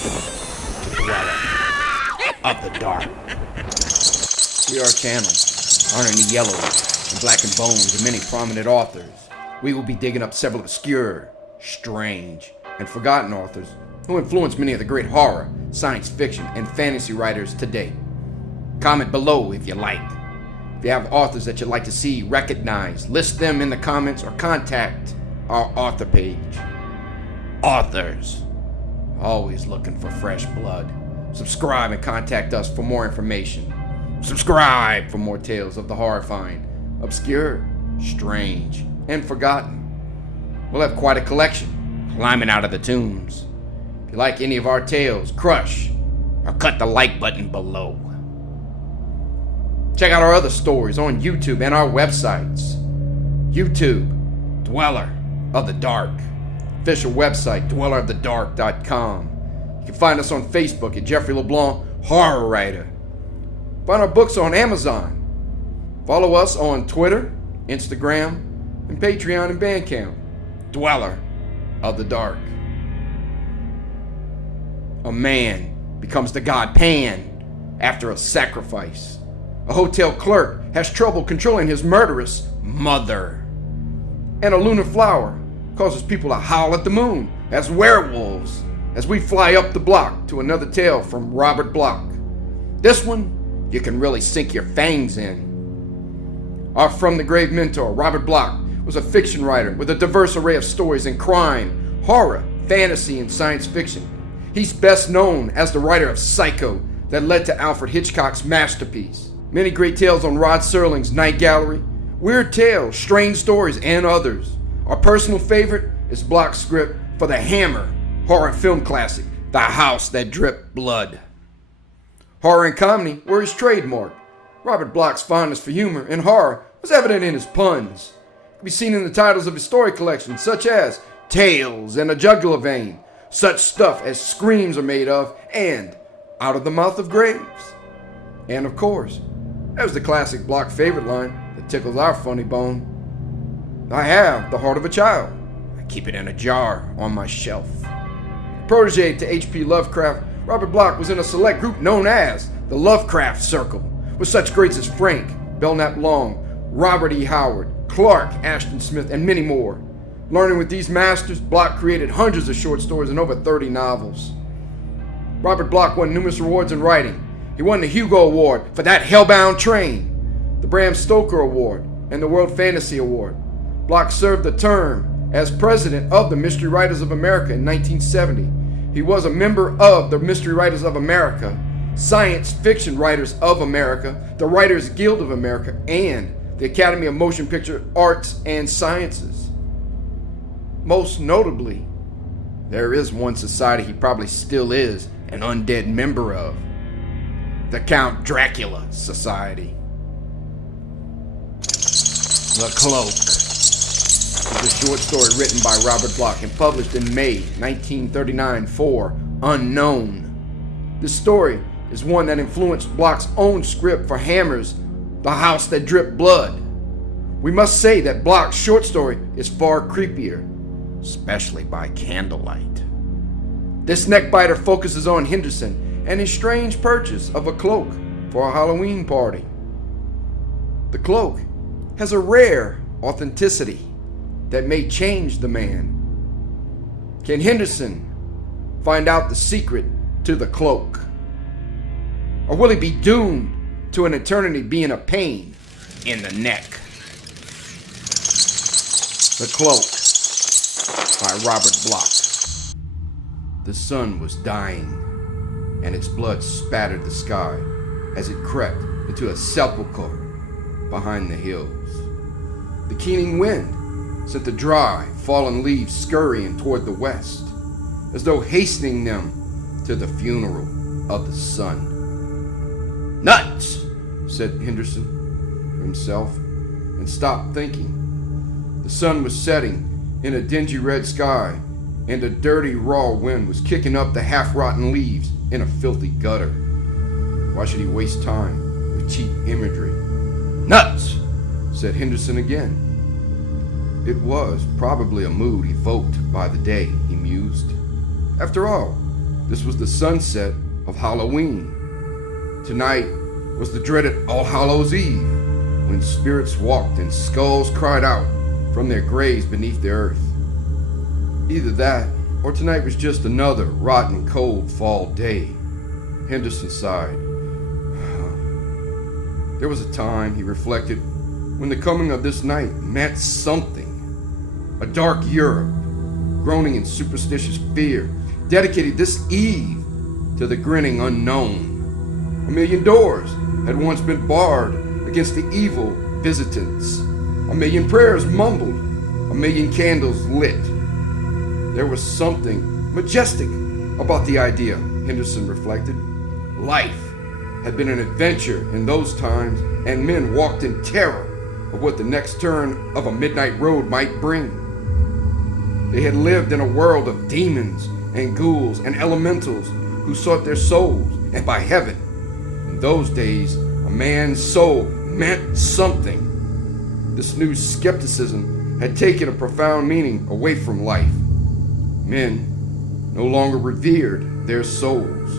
to Dweller of the Dark. We are a channel honoring the yellow and blackened bones of many prominent authors. We will be digging up several obscure, strange, and forgotten authors who influenced many of the great horror, science fiction, and fantasy writers today. Comment below if you like. If you have authors that you'd like to see recognized, list them in the comments or contact our author page. Authors, always looking for fresh blood. Subscribe and contact us for more information. Subscribe for more tales of the horrifying, obscure, strange, and forgotten. We'll have quite a collection climbing out of the tombs. If you like any of our tales, crush or cut the like button below. Check out our other stories on YouTube and our websites. YouTube, Dweller of the Dark. Official website, dwellerofthedark.com. You can find us on Facebook at Jeffrey LeBlanc, Horror Writer. Find our books on Amazon. Follow us on Twitter, Instagram, and Patreon and Bandcamp. Dweller of the Dark. A man becomes the god Pan after a sacrifice. A hotel clerk has trouble controlling his murderous mother. And a lunar flower causes people to howl at the moon as werewolves as we fly up the block to another tale from Robert Bloch. This one, you can really sink your fangs in. Our From the Grave mentor, Robert Bloch, was a fiction writer with a diverse array of stories in crime, horror, fantasy, and science fiction. He's best known as the writer of Psycho that led to Alfred Hitchcock's masterpiece. Many great tales on Rod Serling's Night Gallery, weird tales, strange stories, and others. Our personal favorite is Bloch's script for the Hammer horror film classic, The House That Dripped Blood. Horror and comedy were his trademark. Robert Bloch's fondness for humor and horror was evident in his puns. It can be seen in the titles of his story collections, such as Tales in a Jugular Vein, Such Stuff as Screams Are Made Of, and Out of the Mouth of Graves. And of course, there's the classic Bloch favorite line that tickles our funny bone. I have the heart of a child. I keep it in a jar on my shelf. Protege to H.P. Lovecraft, Robert Bloch was in a select group known as the Lovecraft Circle, with such greats as Frank Belknap Long, Robert E. Howard, Clark Ashton Smith, and many more. Learning with these masters, Bloch created hundreds of short stories and over 30 novels. Robert Bloch won numerous awards in writing. He won the Hugo Award for That Hellbound Train, the Bram Stoker Award, and the World Fantasy Award. Bloch served a term as president of the Mystery Writers of America in 1970. He was a member of the Mystery Writers of America, Science Fiction Writers of America, the Writers Guild of America, and the Academy of Motion Picture Arts and Sciences. Most notably, there is one society he probably still is an undead member of. The Count Dracula Society. The Cloak is a short story written by Robert Bloch and published in May 1939 for Unknown. This story is one that influenced Bloch's own script for Hammer's The House That Dripped Blood. We must say that Bloch's short story is far creepier, especially by candlelight. This neckbiter focuses on Henderson and his strange purchase of a cloak for a Halloween party. The cloak has a rare authenticity that may change the man. Can Henderson find out the secret to the cloak? Or will he be doomed to an eternity being a pain in the neck? The Cloak by Robert Bloch. The sun was dying, and its blood spattered the sky as it crept into a sepulchre behind the hills. The keening wind sent the dry, fallen leaves scurrying toward the west, as though hastening them to the funeral of the sun. "Nuts!" said Henderson to himself, and stopped thinking. The sun was setting in a dingy red sky, and a dirty, raw wind was kicking up the half-rotten leaves in a filthy gutter. Why should he waste time with cheap imagery? "Nuts!" said Henderson again. It was probably a mood evoked by the day, he mused. After all, This was the sunset of Halloween. Tonight was the dreaded All Hallows Eve, when spirits walked and skulls cried out from their graves beneath the earth. Either that, or tonight was just another rotten, cold fall day. Henderson sighed. There was a time, he reflected, when the coming of this night meant something. A dark Europe, groaning in superstitious fear, dedicated this eve to the grinning unknown. A million doors had once been barred against the evil visitants. A million prayers mumbled, a million candles lit. There was something majestic about the idea, Henderson reflected. Life had been an adventure in those times, and men walked in terror of what the next turn of a midnight road might bring. They had lived in a world of demons and ghouls and elementals who sought their souls, and by heaven, in those days, a man's soul meant something. This new skepticism had taken a profound meaning away from life. Men no longer revered their souls.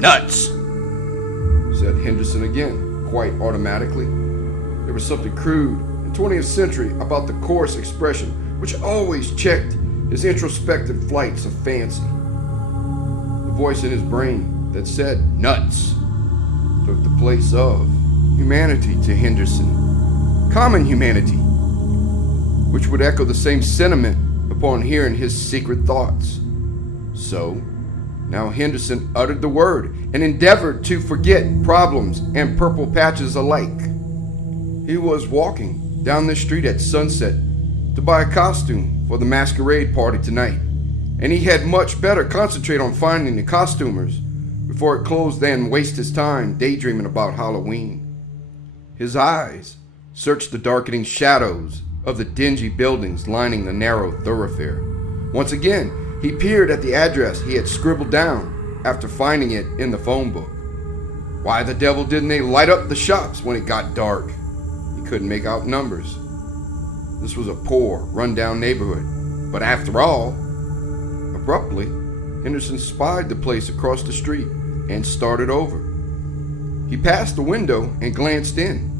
Nuts, said Henderson again, quite automatically. There was something crude and 20th century about the coarse expression which always checked his introspective flights of fancy. The voice in his brain that said nuts took the place of humanity to Henderson. Common humanity, which would echo the same sentiment upon hearing his secret thoughts. So, now Henderson uttered the word and endeavored to forget problems and purple patches alike. He was walking down the street at sunset to buy a costume for the masquerade party tonight, and he had much better concentrate on finding the costumers before it closed than waste his time daydreaming about Halloween. His eyes searched the darkening shadows of the dingy buildings lining the narrow thoroughfare. Once again, he peered at the address he had scribbled down after finding it in the phone book. Why the devil didn't they light up the shops when it got dark? He couldn't make out numbers. This was a poor, run-down neighborhood, but after all, abruptly, Henderson spied the place across the street and started over. He passed the window and glanced in.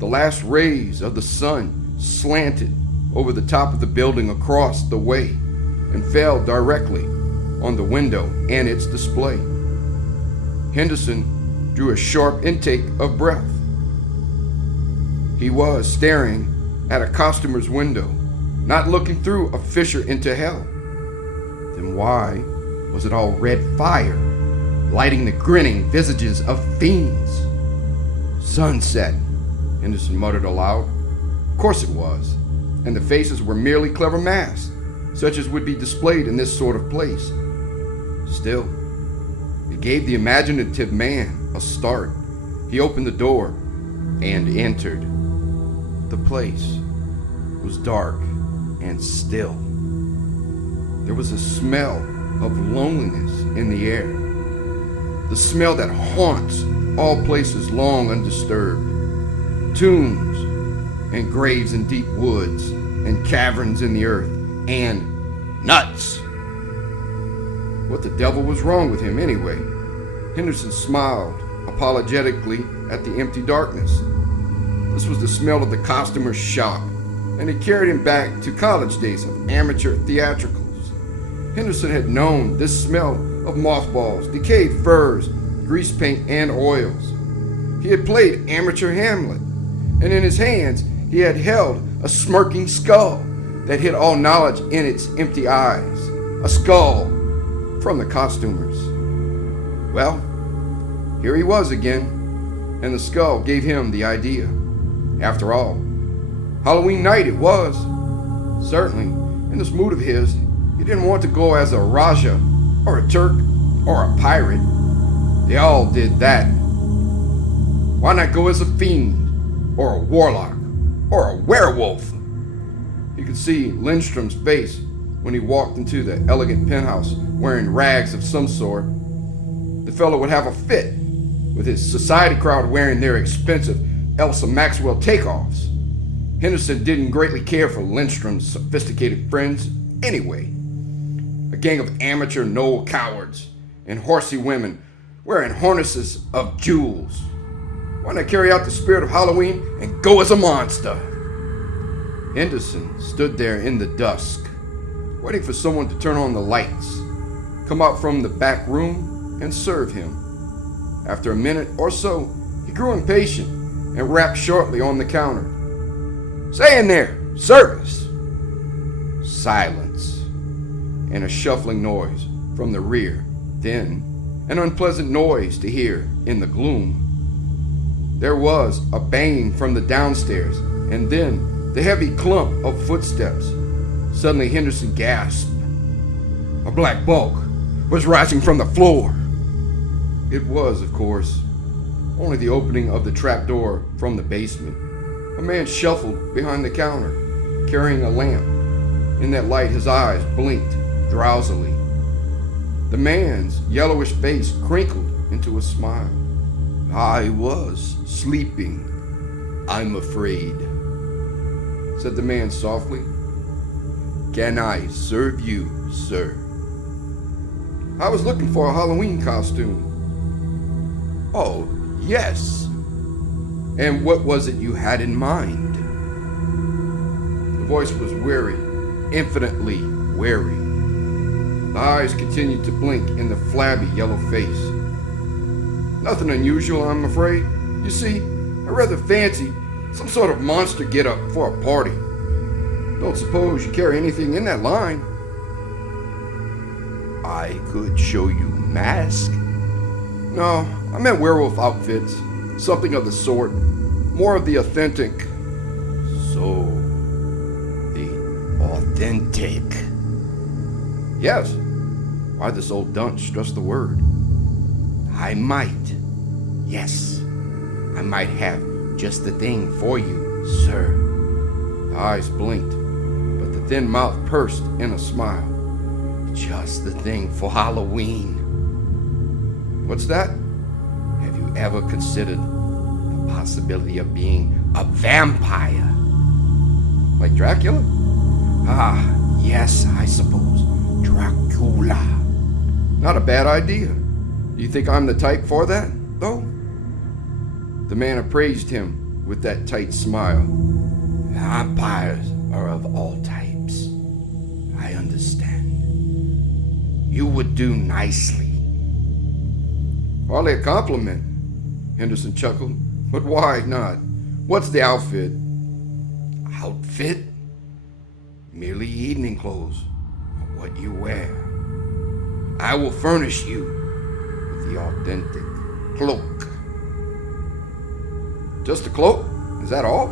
The last rays of the sun slanted over the top of the building across the way and fell directly on the window and its display. Henderson drew a sharp intake of breath. He was staring at a costumer's window, not looking through a fissure into hell. Then why was it all red fire, lighting the grinning visages of fiends? Sunset, Henderson muttered aloud. Of course it was, and the faces were merely clever masks, such as would be displayed in this sort of place. Still, it gave the imaginative man a start. He opened the door and entered. The place was dark and still. There was a smell of loneliness in the air, the smell that haunts all places long undisturbed, tombs and graves in deep woods and caverns in the earth, and nuts. What the devil was wrong with him anyway? Henderson smiled apologetically at the empty darkness. This was the smell of the costumer's shop, and it carried him back to college days of amateur theatricals. Henderson had known this smell of mothballs, decayed furs, grease paint, and oils. He had played amateur Hamlet, and in his hands he had held a smirking skull that hid all knowledge in its empty eyes. A skull from the costumers. Well, here he was again, and the skull gave him the idea. After all, Halloween night it was. Certainly, in this mood of his, he didn't want to go as a Raja, or a Turk, or a pirate. They all did that. Why not go as a fiend, or a warlock, or a werewolf? He could see Lindstrom's face when he walked into the elegant penthouse wearing rags of some sort. The fellow would have a fit, with his society crowd wearing their expensive Elsa Maxwell takeoffs. Henderson didn't greatly care for Lindstrom's sophisticated friends anyway. A gang of amateur knoll cowards and horsey women wearing harnesses of jewels. Why not carry out the spirit of Halloween and go as a monster? Henderson stood there in the dusk, waiting for someone to turn on the lights, come out from the back room, and serve him. After a minute or so, he grew impatient and rapped shortly on the counter. "Say in there, service!" Silence, and a shuffling noise from the rear, then an unpleasant noise to hear in the gloom. There was a banging from the downstairs, and then the heavy clump of footsteps. Suddenly Henderson gasped. A black bulk was rising from the floor. It was, of course, only the opening of the trapdoor from the basement. A man shuffled behind the counter, carrying a lamp. In that light his eyes blinked drowsily. The man's yellowish face crinkled into a smile. "I was sleeping, I'm afraid," said the man softly. "Can I serve you, sir?" "I was looking for a Halloween costume." "Oh, yes. And what was it you had in mind?" The voice was weary, infinitely weary. The eyes continued to blink in the flabby yellow face. "Nothing unusual, I'm afraid. You see, I rather fancy some sort of monster get-up for a party. Don't suppose you carry anything in that line?" "I could show you mask." "No, I meant werewolf outfits. Something of the sort. More of the authentic." "So, the authentic?" "Yes." Why this old dunce stressed the word. "I might. Yes, I might have just the thing for you, sir." The eyes blinked, but the thin mouth pursed in a smile. "Just the thing for Halloween." "What's that?" "Have you ever considered the possibility of being a vampire?" "Like Dracula?" "Ah, yes, I suppose. Dracula." "Not a bad idea. Do you think I'm the type for that, though?" The man appraised him with that tight smile. "Vampires are of all types. I understand. You would do nicely." "Hardly a compliment," Henderson chuckled. "But why not? What's the outfit?" "Outfit? Merely evening clothes, what you wear. I will furnish you with the authentic cloak." "Just a cloak? Is that all?"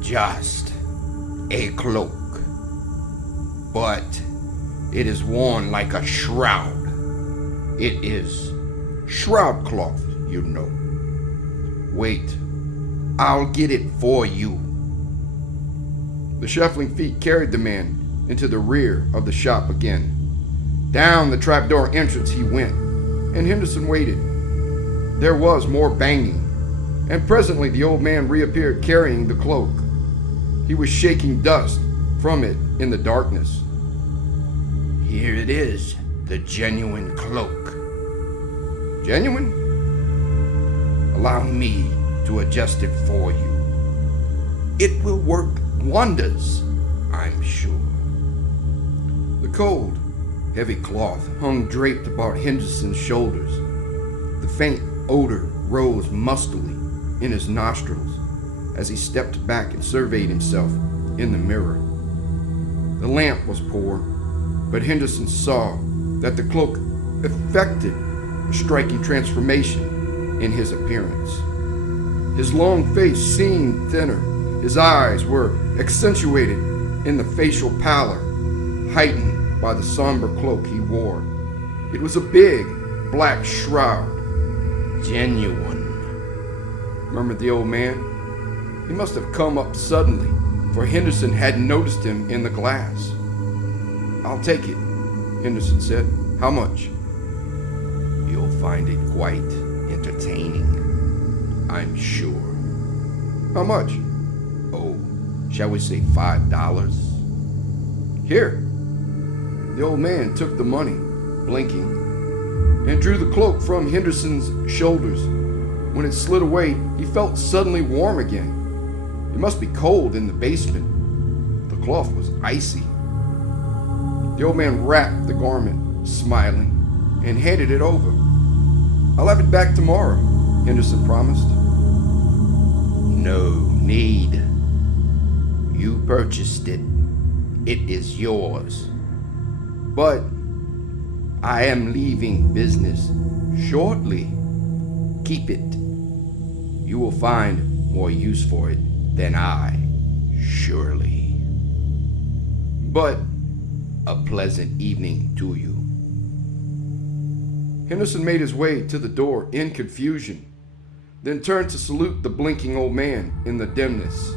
"Just a cloak. But it is worn like a shroud. It is shroud cloth, you know. Wait, I'll get it for you." The shuffling feet carried the man into the rear of the shop again. Down the trapdoor entrance he went, and Henderson waited. There was more banging, and presently the old man reappeared carrying the cloak. He was shaking dust from it in the darkness. "Here it is, the genuine cloak." "Genuine?" "Allow me to adjust it for you. It will work wonders, I'm sure." The cold, heavy cloth hung draped about Henderson's shoulders. The faint odor rose mustily in his nostrils as he stepped back and surveyed himself in the mirror. The lamp was poor, but Henderson saw that the cloak effected a striking transformation in his appearance. His long face seemed thinner. His eyes were accentuated in the facial pallor, heightened by the somber cloak he wore. It was a big, black shroud. "Genuine," murmured the old man. He must have come up suddenly, for Henderson hadn't noticed him in the glass. "I'll take it," Henderson said. "How much?" "You'll find it quite entertaining, I'm sure." "How much?" "Oh, shall we say $5? "Here." The old man took the money, blinking, and drew the cloak from Henderson's shoulders. When it slid away, he felt suddenly warm again. It must be cold in the basement. The cloth was icy. The old man wrapped the garment, smiling, and handed it over. "I'll have it back tomorrow," Henderson promised. No need. You purchased it. It is yours. "But I am leaving business shortly. Keep it. You will find more use for it than I, surely. But a pleasant evening to you." Henderson made his way to the door in confusion, then turned to salute the blinking old man in the dimness.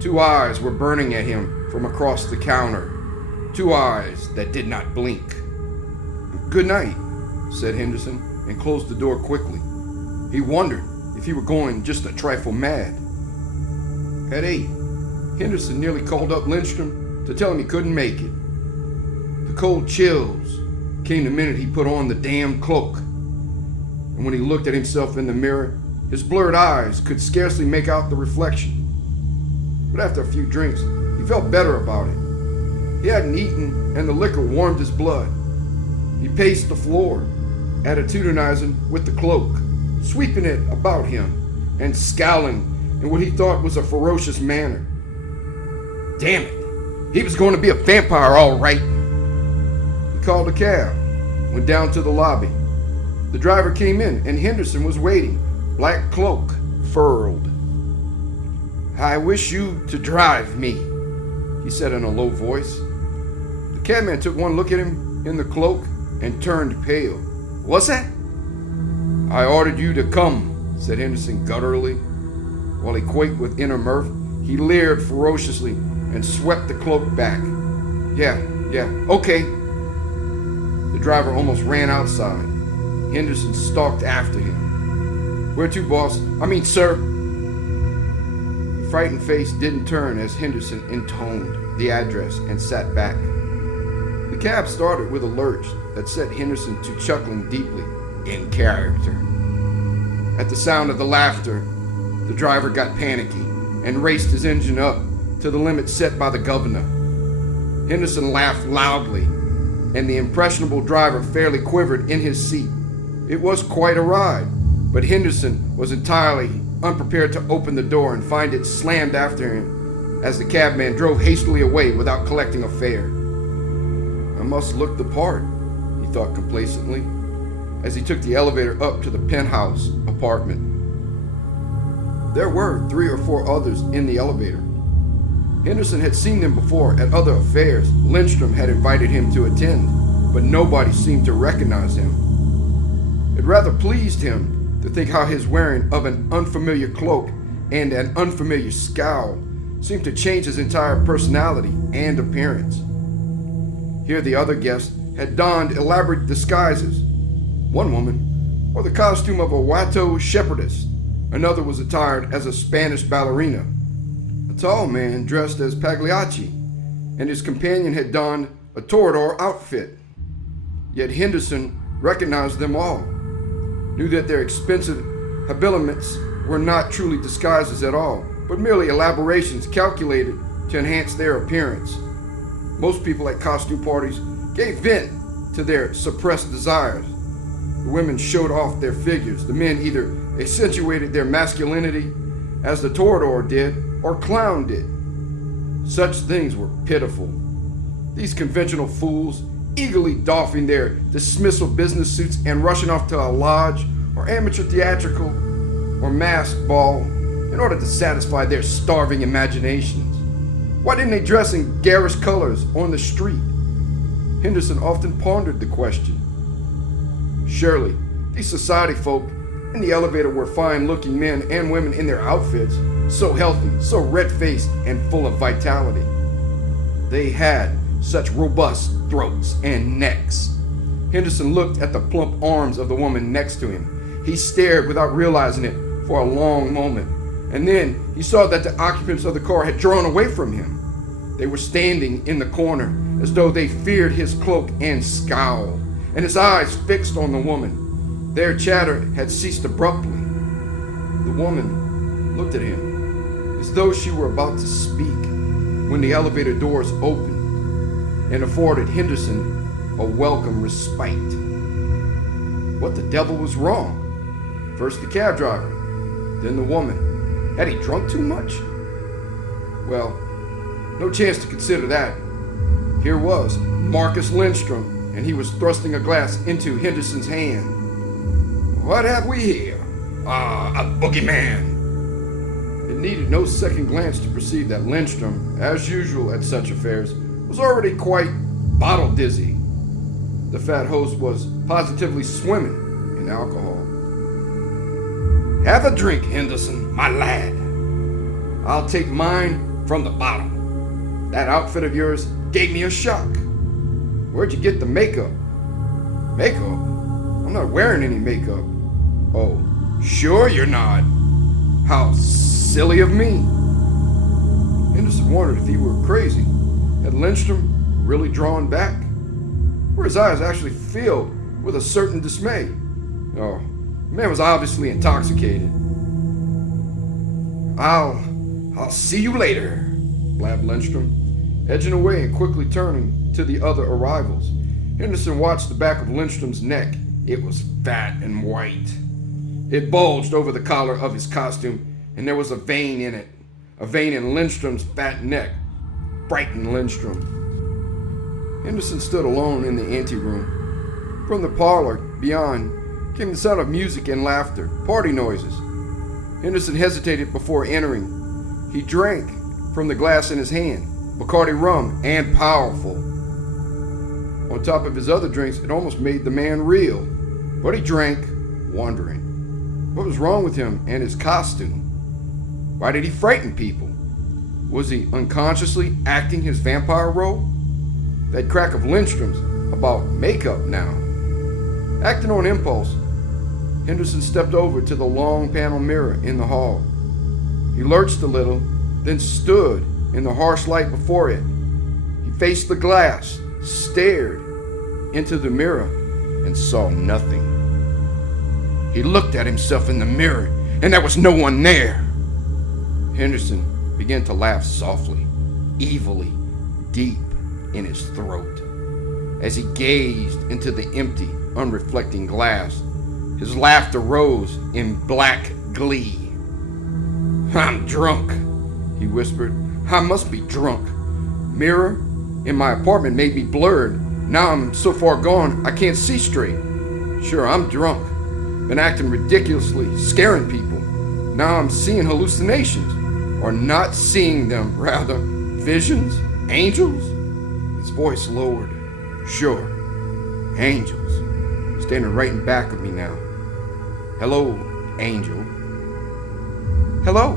2 eyes were burning at him from across the counter, 2 eyes that did not blink. "Good night," said Henderson, and closed the door quickly. He wondered if he were going just a trifle mad. At 8, Henderson nearly called up Lindstrom to tell him he couldn't make it. The cold chills came the minute he put on the damn cloak. And when he looked at himself in the mirror, his blurred eyes could scarcely make out the reflection. But after a few drinks, he felt better about it. He hadn't eaten, and the liquor warmed his blood. He paced the floor, attitudinizing with the cloak, sweeping it about him, and scowling in what he thought was a ferocious manner. Damn it! He was going to be a vampire, all right! He called a cab, went down to the lobby. The driver came in, and Henderson was waiting, black cloak furled. "I wish you to drive me," he said in a low voice. The cabman took one look at him in the cloak and turned pale. "What's that?" "I ordered you to come," said Henderson gutturally. While he quaked with inner mirth, he leered ferociously and swept the cloak back. Yeah, okay." The driver almost ran outside. Henderson stalked after him. "Where to, boss? I mean, sir." The frightened face didn't turn as Henderson intoned the address and sat back. The cab started with a lurch that set Henderson to chuckling deeply, in character. At the sound of the laughter, the driver got panicky and raced his engine up to the limit set by the governor. Henderson laughed loudly, and the impressionable driver fairly quivered in his seat. It was quite a ride, but Henderson was entirely unprepared to open the door and find it slammed after him as the cabman drove hastily away without collecting a fare. "I must look the part," he thought complacently, as he took the elevator up to the penthouse apartment. There were 3 or 4 others in the elevator. Henderson had seen them before at other affairs Lindstrom had invited him to attend, but nobody seemed to recognize him. It rather pleased him to think how his wearing of an unfamiliar cloak and an unfamiliar scowl seemed to change his entire personality and appearance. Here the other guests had donned elaborate disguises. One woman wore the costume of a Watteau shepherdess. Another was attired as a Spanish ballerina. A tall man dressed as Pagliacci, and his companion had donned a toreador outfit. Yet Henderson recognized them all, knew that their expensive habiliments were not truly disguises at all, but merely elaborations calculated to enhance their appearance. Most people at costume parties gave vent to their suppressed desires. The women showed off their figures. The men either accentuated their masculinity, as the toreador did, or clowned it. Such things were pitiful. These conventional fools, eagerly doffing their dismissal business suits and rushing off to a lodge or amateur theatrical or masked ball in order to satisfy their starving imaginations. Why didn't they dress in garish colors on the street? Henderson often pondered the question. Surely, these society folk in the elevator were fine-looking men and women in their outfits, so healthy, so red-faced, and full of vitality. They had such robust throats and necks. Henderson looked at the plump arms of the woman next to him. He stared without realizing it for a long moment, and then he saw that the occupants of the car had drawn away from him. They were standing in the corner as though they feared his cloak and scowl, and his eyes fixed on the woman. Their chatter had ceased abruptly. The woman looked at him as though she were about to speak when the elevator doors opened and afforded Henderson a welcome respite. What the devil was wrong? First the cab driver, then the woman. Had he drunk too much? Well, no chance to consider that. Here was Marcus Lindstrom, and he was thrusting a glass into Henderson's hand. What have we here? A boogeyman. It needed no second glance to perceive that Lindstrom, as usual at such affairs, was already quite bottle dizzy. The fat host was positively swimming in alcohol. Have a drink, Henderson, my lad. I'll take mine from the bottom. That outfit of yours gave me a shock. Where'd you get the makeup? Makeup? I'm not wearing any makeup. Oh, sure you're not. How silly of me. Henderson wondered if he were crazy. Had Lindstrom really drawn back? Were his eyes actually filled with a certain dismay? Oh, the man was obviously intoxicated. I'll see you later, blabbed Lindstrom, edging away and quickly turning to the other arrivals. Henderson watched the back of Lindstrom's neck. It was fat and white. It bulged over the collar of his costume, and there was a vein in it. A vein in Lindstrom's fat neck. Frightened Lindstrom. Henderson stood alone in the anteroom. From the parlor beyond came the sound of music and laughter, party noises. Henderson hesitated before entering. He drank from the glass in his hand, Bacardi rum and powerful. On top of his other drinks, it almost made the man reel. But he drank, wondering. What was wrong with him and his costume? Why did he frighten people? Was he unconsciously acting his vampire role? That crack of Lindstrom's about makeup now. Acting on impulse, Henderson stepped over to the long panel mirror in the hall. He lurched a little, then stood in the harsh light before it. He faced the glass, stared into the mirror, and saw nothing. He looked at himself in the mirror, and there was no one there. Henderson began to laugh softly, evilly, deep in his throat. As he gazed into the empty, unreflecting glass, his laughter rose in black glee. I'm drunk, he whispered. I must be drunk. Mirror in my apartment made me blurred. Now I'm so far gone I can't see straight. Sure, I'm drunk. Been acting ridiculously, scaring people. Now I'm seeing hallucinations. Or not seeing them, rather. Visions? Angels? His voice lowered. Sure. Angels. Standing right in back of me now. Hello, angel. Hello.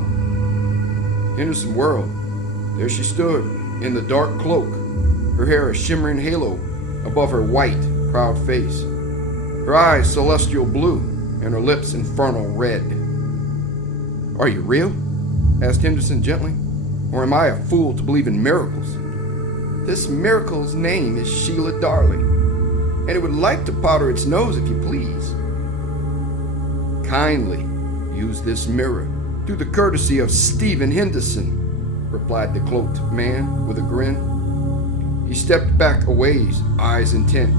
Henderson whirled. There she stood, in the dark cloak, her hair a shimmering halo above her white, proud face, her eyes celestial blue, and her lips infernal red. Are you real? Asked Henderson gently. Or am I a fool to believe in miracles? This miracle's name is Sheila Darley, and it would like to powder its nose if you please. Kindly use this mirror through the courtesy of Stephen Henderson, replied the cloaked man with a grin. He stepped back a ways, eyes intent.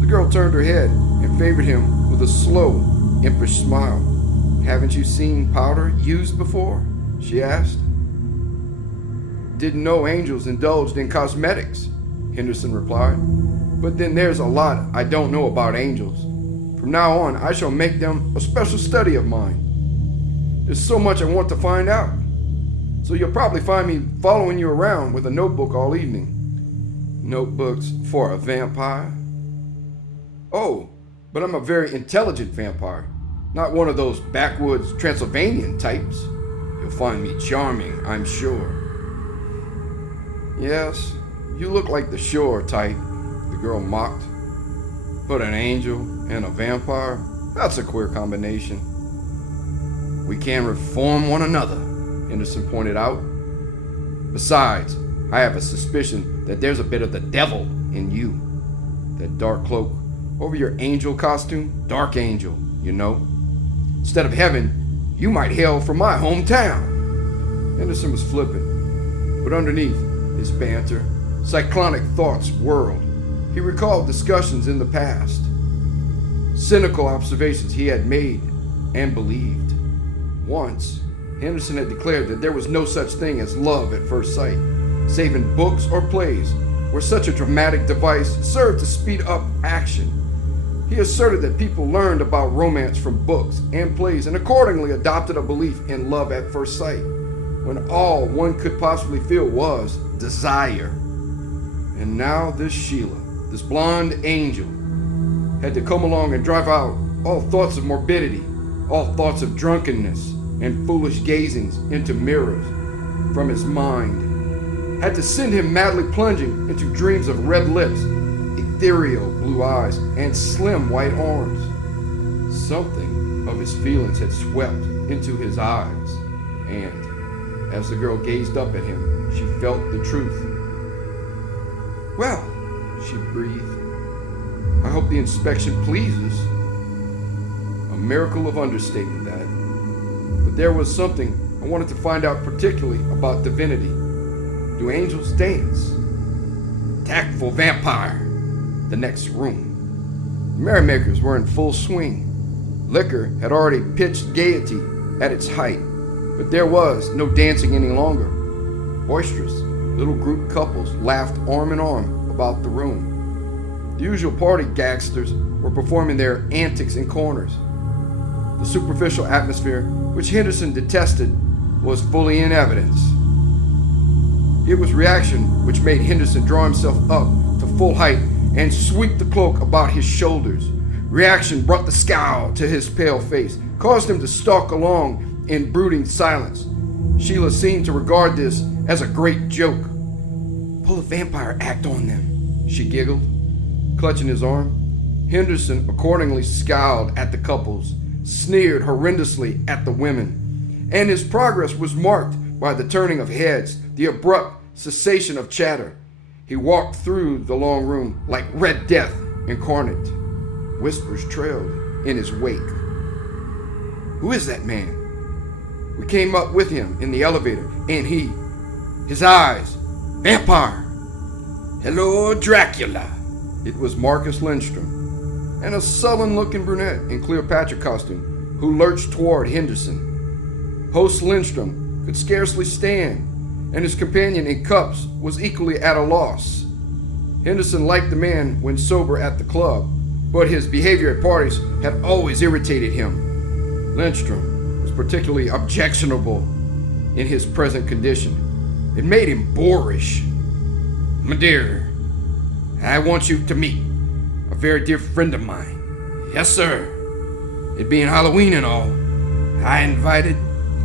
The girl turned her head and favored him with a slow, impish smile. Haven't you seen powder used before? She asked. Didn't know angels indulged in cosmetics, Henderson replied. But then there's a lot I don't know about angels. From now on, I shall make them a special study of mine. There's so much I want to find out. So you'll probably find me following you around with a notebook all evening. Notebooks for a vampire? Oh, but I'm a very intelligent vampire. Not one of those backwoods Transylvanian types. You'll find me charming, I'm sure. Yes, you look like the sure type, the girl mocked. But an angel and a vampire? That's a queer combination. We can reform one another, Henderson pointed out. Besides, I have a suspicion that there's a bit of the devil in you. That dark cloak over your angel costume, dark angel, you know. Instead of heaven, you might hail from my hometown. Henderson was flippant, but underneath his banter, cyclonic thoughts whirled. He recalled discussions in the past, cynical observations he had made and believed. Once, Henderson had declared that there was no such thing as love at first sight, save in books or plays where such a dramatic device served to speed up action. He asserted that people learned about romance from books and plays and accordingly adopted a belief in love at first sight, when all one could possibly feel was desire. And now this Sheila, this blonde angel, had to come along and drive out all thoughts of morbidity, all thoughts of drunkenness and foolish gazings into mirrors from his mind, had to send him madly plunging into dreams of red lips, ethereal blue eyes, and slim white arms. Something of his feelings had swept into his eyes, and as the girl gazed up at him, she felt the truth. "Well," she breathed, "I hope the inspection pleases." A miracle of understatement, that. But there was something I wanted to find out particularly about divinity. Do angels dance? Tactful vampire. The next room. Merrymakers were in full swing. Liquor had already pitched gaiety at its height, but there was no dancing any longer. Boisterous little group couples laughed arm in arm about the room. The usual party gangsters were performing their antics in corners. The superficial atmosphere, which Henderson detested, was fully in evidence. It was reaction which made Henderson draw himself up to full height and sweep the cloak about his shoulders. Reaction brought the scowl to his pale face, caused him to stalk along in brooding silence. Sheila seemed to regard this as a great joke. "Pull a vampire act on them," she giggled, clutching his arm. Henderson accordingly scowled at the couples, sneered horrendously at the women, and his progress was marked by the turning of heads, the abrupt cessation of chatter. He walked through the long room like Red Death incarnate. Whispers trailed in his wake. "Who is that man?" We came up with him in the elevator, and his eyes, vampire. "Hello, Dracula." It was Marcus Lindstrom, and a sullen-looking brunette in Cleopatra costume who lurched toward Henderson. Host Lindstrom could scarcely stand, and his companion in cups was equally at a loss. Henderson liked the man when sober at the club, but his behavior at parties had always irritated him. Lindstrom was particularly objectionable in his present condition. It made him boorish. "My dear, I want you to meet a very dear friend of mine." "Yes, sir. It being Halloween and all, I invited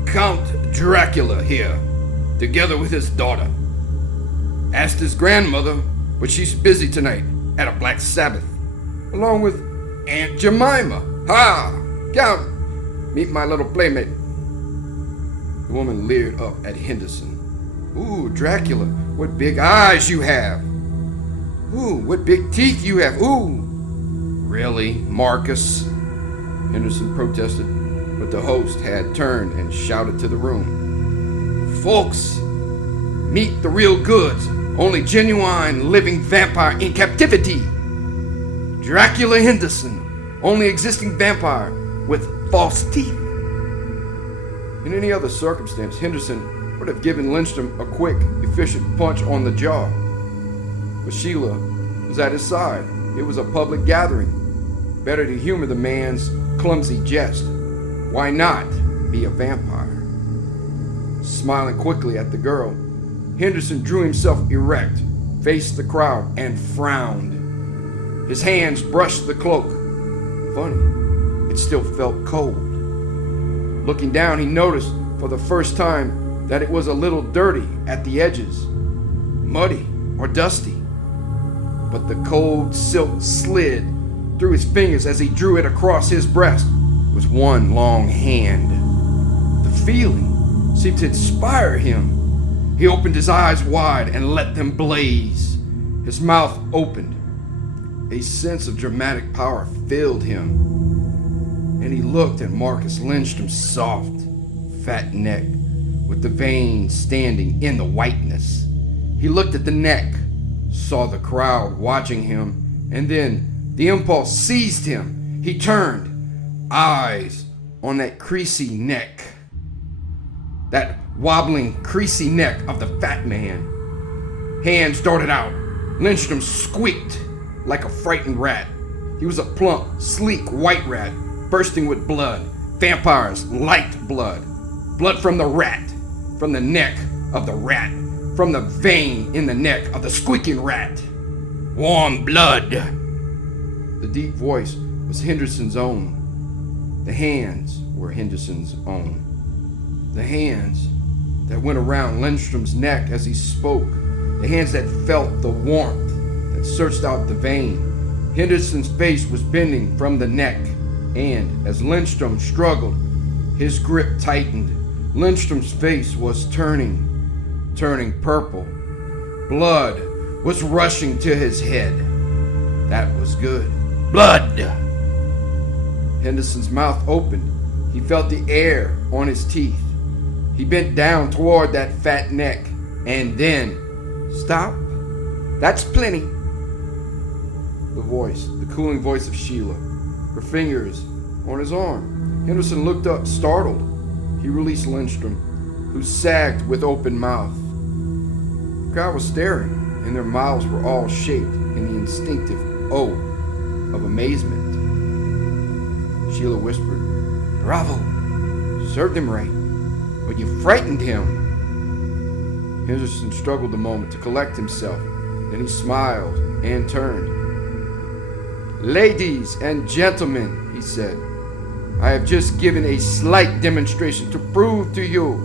Count Dracula here, together with his daughter. Asked his grandmother, but she's busy tonight at a Black Sabbath, along with Aunt Jemima. Ha! Count, meet my little playmate." The woman leered up at Henderson. "Ooh, Dracula, what big eyes you have. Ooh, what big teeth you have. Ooh." "Really, Marcus?" Henderson protested, but the host had turned and shouted to the room. "Folks, meet the real goods, only genuine living vampire in captivity. Dracula Henderson, only existing vampire with false teeth." In any other circumstance, Henderson would have given Lindstrom a quick, efficient punch on the jaw. But Sheila was at his side. It was a public gathering. Better to humor the man's clumsy jest. Why not be a vampire? Smiling quickly at the girl, Henderson drew himself erect, faced the crowd, and frowned. His hands brushed the cloak. Funny, it still felt cold. Looking down, he noticed for the first time that it was a little dirty at the edges, muddy or dusty. But the cold silk slid through his fingers as he drew it across his breast with one long hand. The feeling seemed to inspire him. He opened his eyes wide and let them blaze. His mouth opened. A sense of dramatic power filled him, and he looked at Marcus Lindstrom's soft, fat neck with the veins standing in the whiteness. He looked at the neck, saw the crowd watching him, and then the impulse seized him. He turned, eyes on that creasy neck, that wobbling, creasy neck of the fat man. Hands darted out. Lindstrom squeaked like a frightened rat. He was a plump, sleek white rat, bursting with blood. Vampires liked blood. Blood from the rat, from the neck of the rat, from the vein in the neck of the squeaking rat. Warm blood. The deep voice was Henderson's own. The hands were Henderson's own. The hands that went around Lindstrom's neck as he spoke. The hands that felt the warmth that searched out the vein. Henderson's face was bending from the neck, and as Lindstrom struggled, his grip tightened. Lindstrom's face was turning purple. Blood was rushing to his head. That was good. Blood! Henderson's mouth opened. He felt the air on his teeth. He bent down toward that fat neck, and then, "Stop. That's plenty." The voice, the cooling voice of Sheila, her fingers on his arm. Henderson looked up, startled. He released Lindstrom, who sagged with open mouth. The crowd was staring, and their mouths were all shaped in the instinctive O of amazement. Sheila whispered, "Bravo! Served him right, but you frightened him." Henderson struggled a moment to collect himself. Then he smiled and turned. "Ladies and gentlemen," he said, "I have just given a slight demonstration to prove to you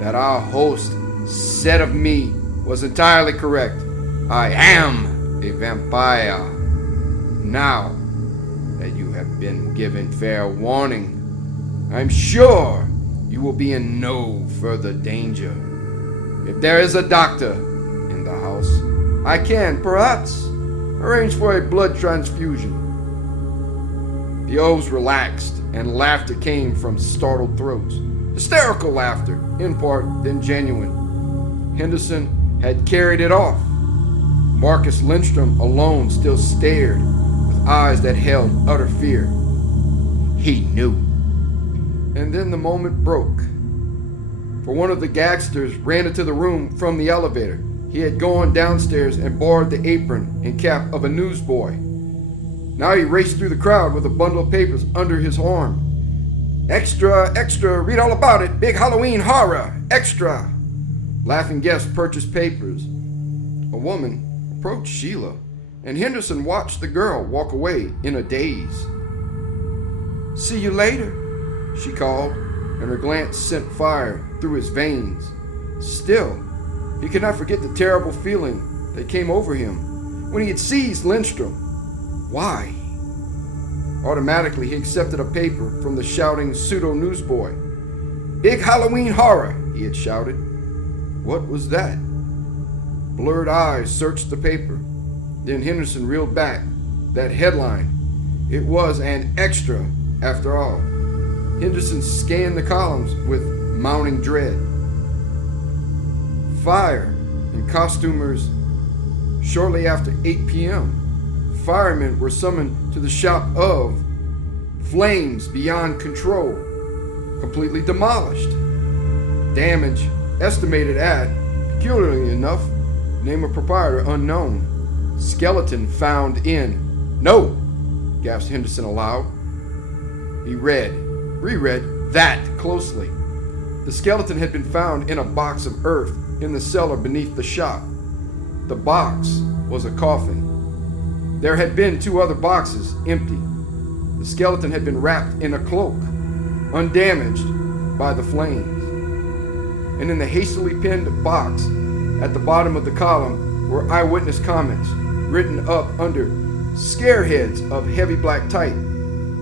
that our host said of me was entirely correct. I am a vampire. Now that you have been given fair warning, I'm sure you will be in no further danger. If there is a doctor in the house, I can, perhaps, arrange for a blood transfusion." The O's relaxed, and laughter came from startled throats. Hysterical laughter, in part, then genuine. Henderson had carried it off. Marcus Lindstrom alone still stared, with eyes that held utter fear. He knew. And then the moment broke. For one of the gangsters ran into the room from the elevator. He had gone downstairs and borrowed the apron and cap of a newsboy. Now he raced through the crowd with a bundle of papers under his arm. "Extra, extra, read all about it. Big Halloween horror, extra." Laughing guests purchased papers. A woman approached Sheila, and Henderson watched the girl walk away in a daze. "See you later," she called, and her glance sent fire through his veins. Still, he could not forget the terrible feeling that came over him when he had seized Lindstrom. Why? Automatically, he accepted a paper from the shouting pseudo-newsboy. "Big Halloween horror," he had shouted. What was that? Blurred eyes searched the paper. Then Henderson reeled back. That headline. It was an extra, after all. Henderson scanned the columns with mounting dread. Fire and costumers shortly after 8 p.m. Firemen were summoned to the shop of flames beyond control, completely demolished. Damage estimated at, peculiarly enough, name of proprietor unknown. Skeleton found in. "No!" gasped Henderson aloud. He reread that closely. The skeleton had been found in a box of earth in the cellar beneath the shop. The box was a coffin. There had been 2 other boxes, empty. The skeleton had been wrapped in a cloak, undamaged by the flames. And in the hastily pinned box at the bottom of the column were eyewitness comments written up under scareheads of heavy black type.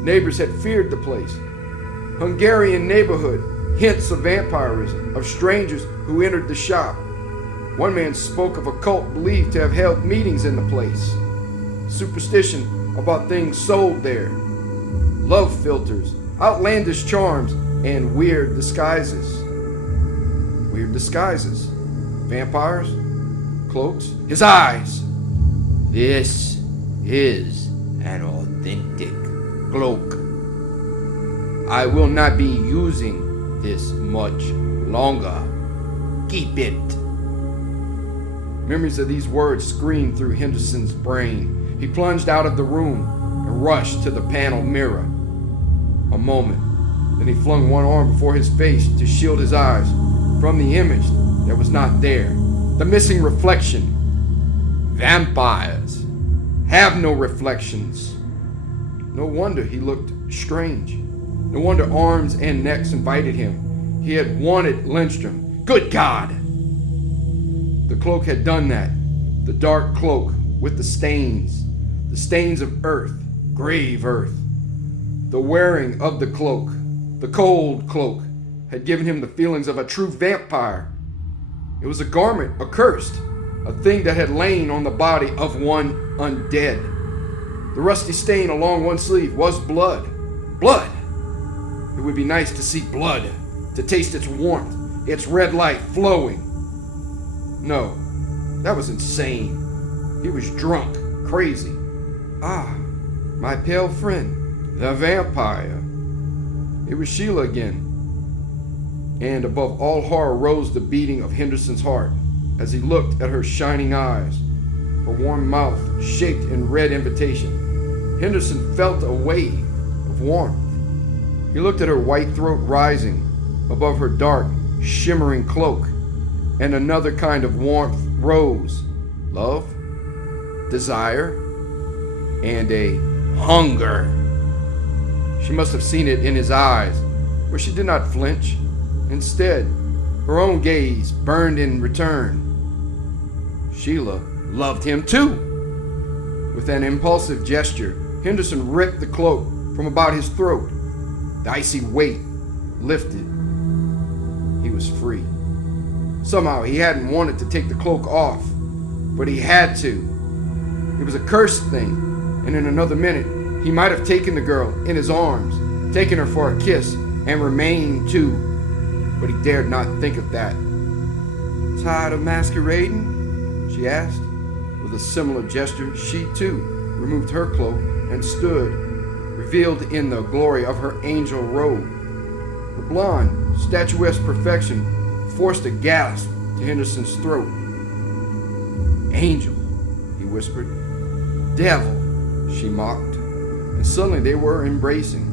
Neighbors had feared the place. Hungarian neighborhood, hints of vampirism, of strangers who entered the shop. One man spoke of a cult believed to have held meetings in the place. Superstition about things sold there. Love filters, outlandish charms, and weird disguises. Weird disguises. Vampires? Cloaks? His eyes! This is an authentic cloak. I will not be using this much longer. Keep it. Memories of these words screamed through Henderson's brain. He plunged out of the room and rushed to the panel mirror. A moment. Then he flung one arm before his face to shield his eyes from the image that was not there. The missing reflection. Vampires have no reflections. No wonder he looked strange. No wonder arms and necks invited him. He had wanted Lindstrom. Good God! The cloak had done that. The dark cloak with the stains of earth, grave earth. The wearing of the cloak, the cold cloak, had given him the feelings of a true vampire. It was a garment, accursed, a thing that had lain on the body of one undead. The rusty stain along one sleeve was blood. Blood! It would be nice to see blood, to taste its warmth, its red light flowing. No, that was insane. He was drunk, crazy. Ah, my pale friend, the vampire. It was Sheila again. And above all horror rose the beating of Henderson's heart as he looked at her shining eyes, her warm mouth shaped in red invitation. Henderson felt a wave of warmth. He looked at her white throat rising above her dark, shimmering cloak, and another kind of warmth rose. Love, desire, and a hunger. She must have seen it in his eyes, where she did not flinch. Instead, her own gaze burned in return. Sheila loved him too. With an impulsive gesture, Henderson ripped the cloak from about his throat. The icy weight lifted. He was free. Somehow he hadn't wanted to take the cloak off, but he had to. It was a cursed thing, and in another minute, he might have taken the girl in his arms, taken her for a kiss, and remained too. But he dared not think of that. Tired of masquerading? She asked. With a similar gesture, she too removed her cloak and stood, revealed in the glory of her angel robe. Her blonde, statuesque perfection forced a gasp to Henderson's throat. Angel, he whispered. Devil, she mocked. And suddenly they were embracing.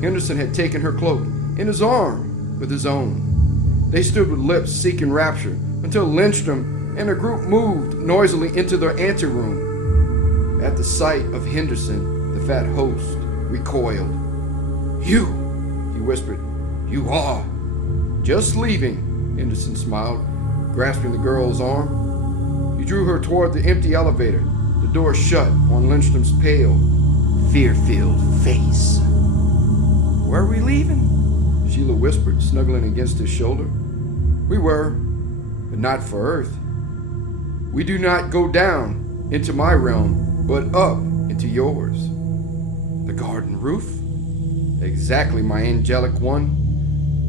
Henderson had taken her cloak in his arm with his own. They stood with lips seeking rapture until Lindstrom and a group moved noisily into their anteroom. At the sight of Henderson, the fat host recoiled. You, he whispered. You are. Just leaving, Henderson smiled, grasping the girl's arm. He drew her toward the empty elevator, the door shut on Lindstrom's pale, fear-filled face. Where are we leaving? Sheila whispered, snuggling against his shoulder. We were, but not for Earth. We do not go down into my realm, but up into yours. The garden roof? Exactly, my angelic one.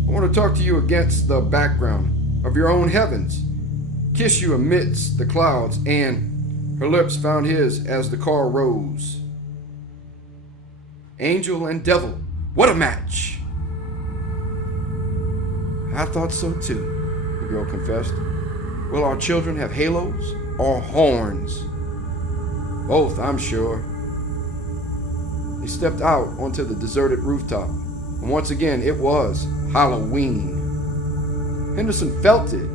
I want to talk to you against the background of your own heavens. Kiss you amidst the clouds, and her lips found his as the car rose. Angel and devil, what a match! I thought so too, the girl confessed. Will our children have halos or horns? Both, I'm sure. They stepped out onto the deserted rooftop, and once again it was Halloween. Henderson felt it.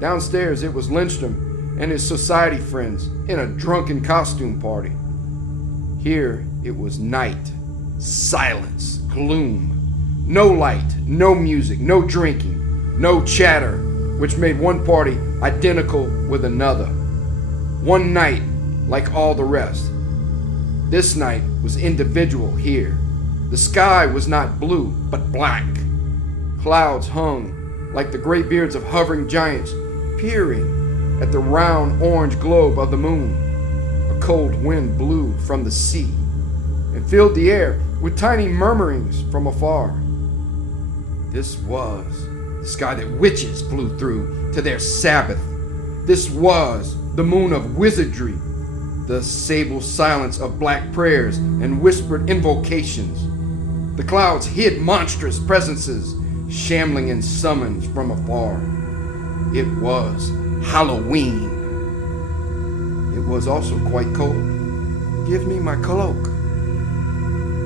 Downstairs it was Lindstrom and his society friends in a drunken costume party. Here it was night, silence, gloom. No light, no music, no drinking, no chatter, which made one party identical with another. One night like all the rest. This night was individual here. The sky was not blue, but black. Clouds hung like the gray beards of hovering giants, peering at the round orange globe of the moon. A cold wind blew from the sea and filled the air with tiny murmurings from afar. This was the sky that witches flew through to their Sabbath. This was the moon of wizardry, the sable silence of black prayers and whispered invocations. The clouds hid monstrous presences, shambling in summons from afar. It was Halloween. It was also quite cold. "Give me my cloak,"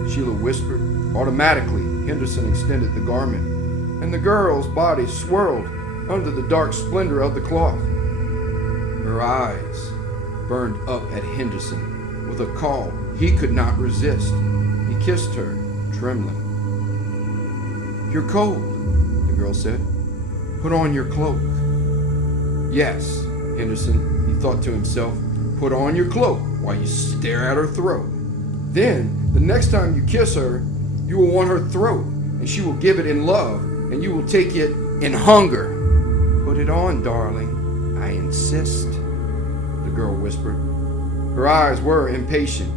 Sheila whispered. Automatically, Henderson extended the garment, and the girl's body swirled under the dark splendor of the cloth. Her eyes burned up at Henderson with a call he could not resist. He kissed her, trembling. "You're cold," the girl said. "Put on your cloak." "Yes, Henderson," he thought to himself, "put on your cloak while you stare at her throat. Then, the next time you kiss her, you will want her throat, and she will give it in love, and you will take it in hunger." "Put it on, darling, I insist," the girl whispered. Her eyes were impatient,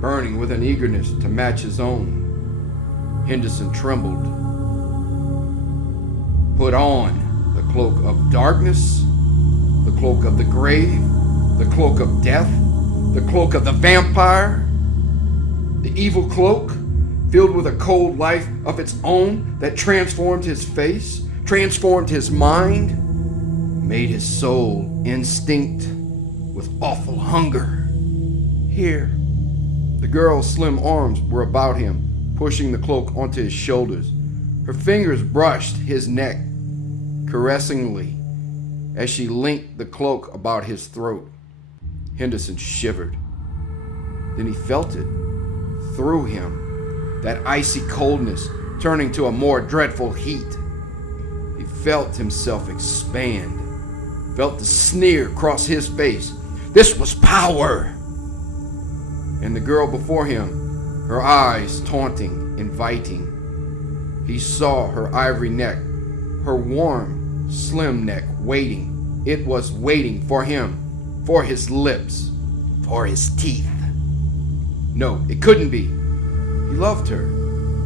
burning with an eagerness to match his own. Henderson trembled. "Put on the cloak of darkness, the cloak of the grave, the cloak of death, the cloak of the vampire, the evil cloak filled with a cold life of its own that transformed his face, transformed his mind, made his soul instinct with awful hunger. Here." The girl's slim arms were about him, pushing the cloak onto his shoulders. Her fingers brushed his neck caressingly as she linked the cloak about his throat. Henderson shivered. Then he felt it through him, that icy coldness turning to a more dreadful heat. He felt himself expand, felt the sneer cross his face. This was power! And the girl before him, her eyes taunting, inviting. He saw her ivory neck, her warm, slim neck waiting. It was waiting for him, for his lips, for his teeth. No, it couldn't be. He loved her.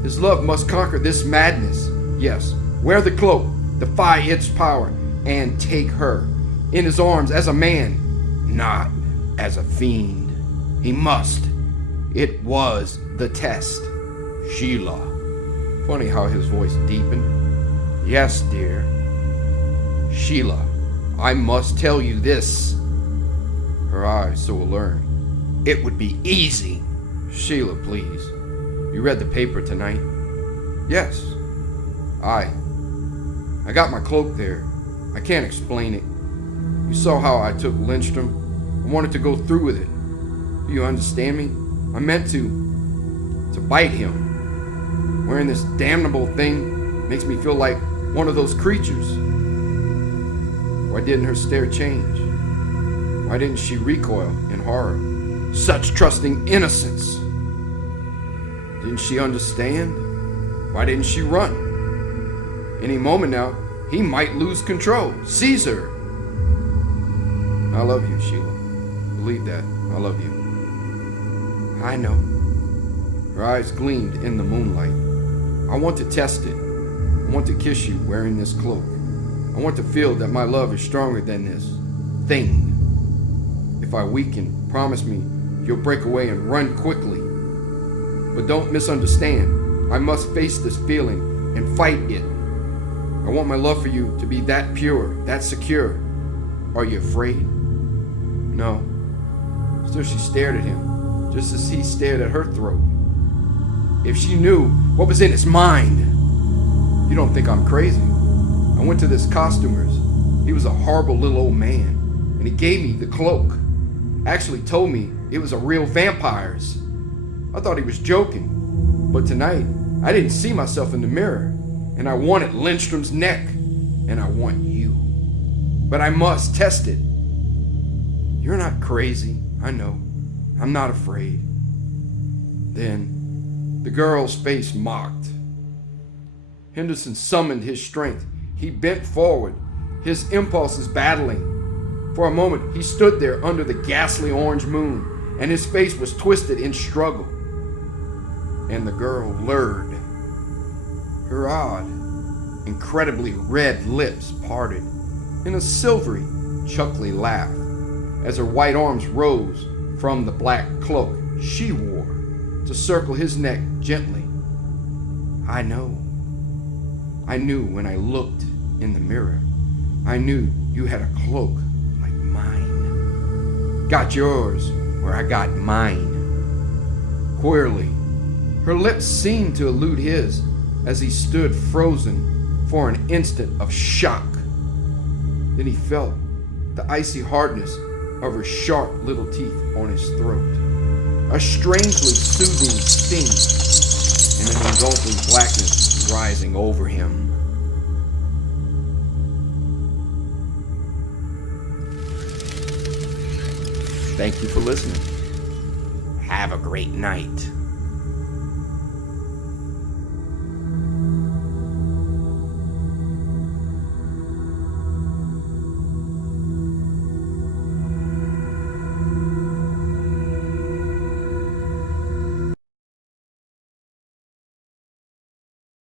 His love must conquer this madness. Yes, wear the cloak, defy its power, and take her in his arms as a man, not as a fiend. He must. It was the test. "Sheila." Funny how his voice deepened. "Yes, dear." "Sheila, I must tell you this." Her eyes so alluring. "It would be easy." "Sheila, please. You read the paper tonight?" "Yes. I got my cloak there. I can't explain it. You saw how I took Lindstrom. I wanted to go through with it. Do you understand me? I meant to bite him. Wearing this damnable thing makes me feel like one of those creatures." Why didn't her stare change? Why didn't she recoil in horror? Such trusting innocence. Didn't she understand? Why didn't she run? Any moment now, he might lose control, seize her. "I love you, Sheila. Believe that. I love you." "I know." Her eyes gleamed in the moonlight. "I want to test it. I want to kiss you wearing this cloak. I want to feel that my love is stronger than this thing. If I weaken, promise me you'll break away and run quickly. But don't misunderstand. I must face this feeling and fight it. I want my love for you to be that pure, that secure. Are you afraid?" "No." Still she stared at him, just as he stared at her throat. If she knew what was in his mind. "You don't think I'm crazy? I went to this costumer's. He was a horrible little old man, and he gave me the cloak. Actually told me it was a real vampire's. I thought he was joking, but tonight I didn't see myself in the mirror, and I wanted Lindstrom's neck, and I want you. But I must test it." "You're not crazy, I know. I'm not afraid." Then the girl's face mocked. Henderson summoned his strength. He bent forward, his impulses battling. For a moment, he stood there under the ghastly orange moon, and his face was twisted in struggle. And the girl lured. Her odd, incredibly red lips parted in a silvery, chuckly laugh as her white arms rose from the black cloak she wore to circle his neck gently. I knew when I looked in the mirror. I knew you had a cloak like mine. Got yours where I got mine. Queerly, her lips seemed to elude his as he stood frozen for an instant of shock. Then he felt the icy hardness of her sharp little teeth on his throat, a strangely soothing sting, and an engulfing blackness rising over him. Thank you for listening. Have a great night.